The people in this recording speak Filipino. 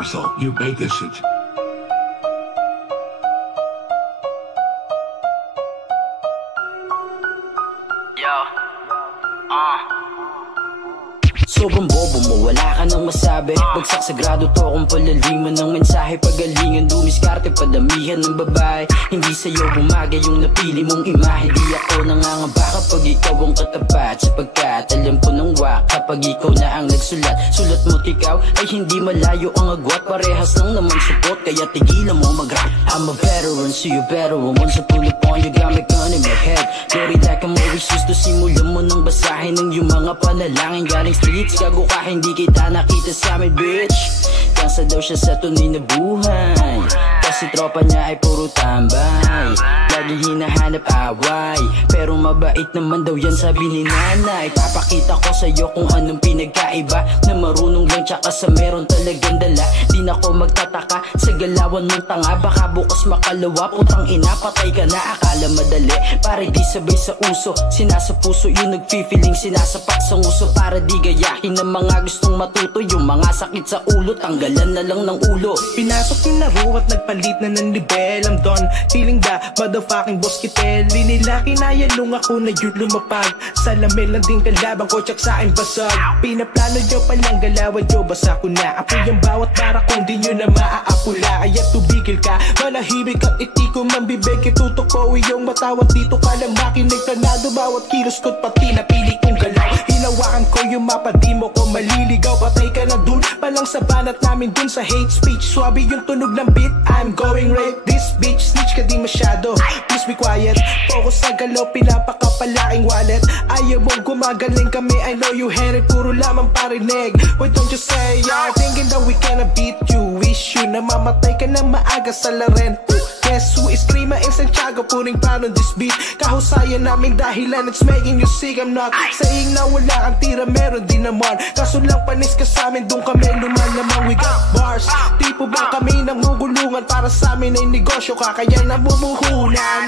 Marcel, you made this shit. Sobrang bobo mo, wala ka nang masabi. Bagsak sa grado to kung palaliman ng mensahe. Pagalingan, dumiskarte, padamihan ng babae. Hindi sa'yo bumagay yung napili mong imahe. Di ako nangangamba kapag ikaw ang katapat, sapagkat alam ko ng wak kapag ikaw na ang nagsulat. Sulat mo't ikaw ay hindi malayo ang agwat. Parehas lang naman support, kaya tigilan mo mag-rap. I'm a veteran, so you better one. Once I pull upon you, got me gun in my head. Glory like I'm always used to. Simulan mo nang basahin ng iyong mga panalangin galing streets. Gago ka, hindi kita nakita sa amin, bitch. Kansa daw siya sa tunay na buhay, kasi tropa niya ay puro tambay. Lagi hinahanap away, pero mabait naman daw yan, sabi ni nanay. Papakita ko sa'yo kung anong pinagkaiba, na marunong lang tsaka sa meron talagang dala. Di na ko magtataka sa galawan mong tanga. Baka bukas makalawa, putang ina, patay ka na. Akala madali, pare di sabay sa uso. Sinasa puso yung nagfi-feeling, sinasapak sa uso. Para di gayahin ng mga gustong matuto. Yung mga sakit sa ulo, tanggalan na lang ng ulo. Pinasok yung laro at nagpalit na ng level. I'm done, feeling the motherfucking boss kitel. Di nila kinaya nung ako na yun lumapag. Sa lamel lang din kalaban ko, tsak sa akin basag. Pinaplano nyo palang galawan nyo, basa ko na. Apoy ang bawat para kung di nyo na maaapula. Kaya tubigil ka, manahimik at iti ko mambibig. Itutok ko iyong matawat dito ka lang makinig. Planado bawat kilos ko't pati napili kong galaw. Hinawakan ko yung mapa, di mo ko maliligaw. Patay ka na dun, palang sa banat namin dun sa hate speech. Swabe yung tunog ng beat, I'm going rape this bitch. Snitch ka di masyado, please be quiet. Focus sa galaw, pinapakapalaking wallet. Ayaw mong gumagaling kami, I know you hear it. Puro lamang parinig, why don't you say you're thinking that we cannot beat you. Wish you na mamatay ka na maaga sa laren. Guess who is Crema in Santiago, putting pound on this beat. Kahusayan naming dahilan, it's making you sick. I'm not saying na wala kang tira, meron din naman. Kaso lang panis ka sa amin, doon kami lumalamang. We got bars, tipo ba kami nangugulungan? Para sa amin ay negosyo ka, kaya namumuhunan.